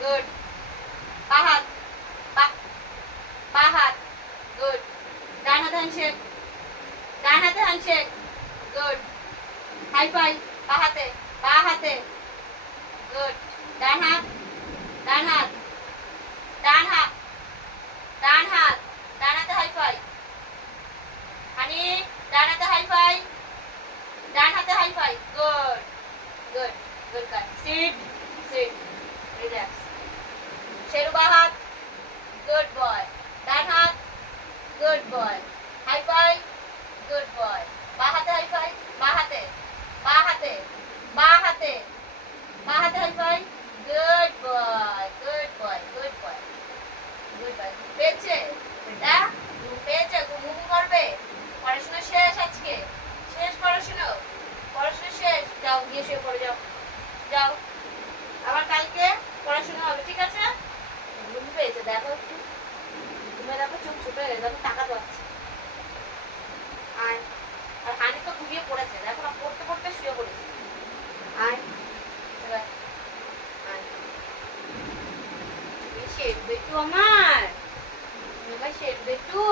Good. Pahat. Pahat. Good. ডান হাতে handshake. ডান হাতে হ্যান্ডশেক। Good. High five. বাহাতে। বাহাতে। Good. ডান হাত। ডান হাত। ডান হাত। ডান হাত। ডান হাতে হাই ফাইভ। হানি ডান হাতে হাই ফাইভ। ডান হাতে high five. Good. Good. Good guy. Sit. Sit. Relax. Sheru बाहात. Good boy. डान हात. Good boy. High five. Good boy. बाहाते high five. बाहाते. बाहाते. बाहाते. बाहाते high five. Good boy. Good boy. Good boy. Good boy. পেয়েছে বেটা পেয়েছে ঘুমু করবে পড়াশোনা শেষ আজকে শেষ পড়াশোনা পড়াশোনা শেষ যাও গিয়ে শুয়ে পড়ে যাও যাও আবার কালকে পড়াশোনা হবে ঠিক আছে ঘুম পেয়েছে দেখো একটু ঘুমে দেখো চোখ ছোট হয়ে গেছে টাকা পাচ্ছে আর আর হানি তো ঘুমিয়ে পড়েছে দেখো না পড়তে পড়তে শুয়ে পড়েছে আর এবার আর শেষ বেটু আমার শেষ বেটু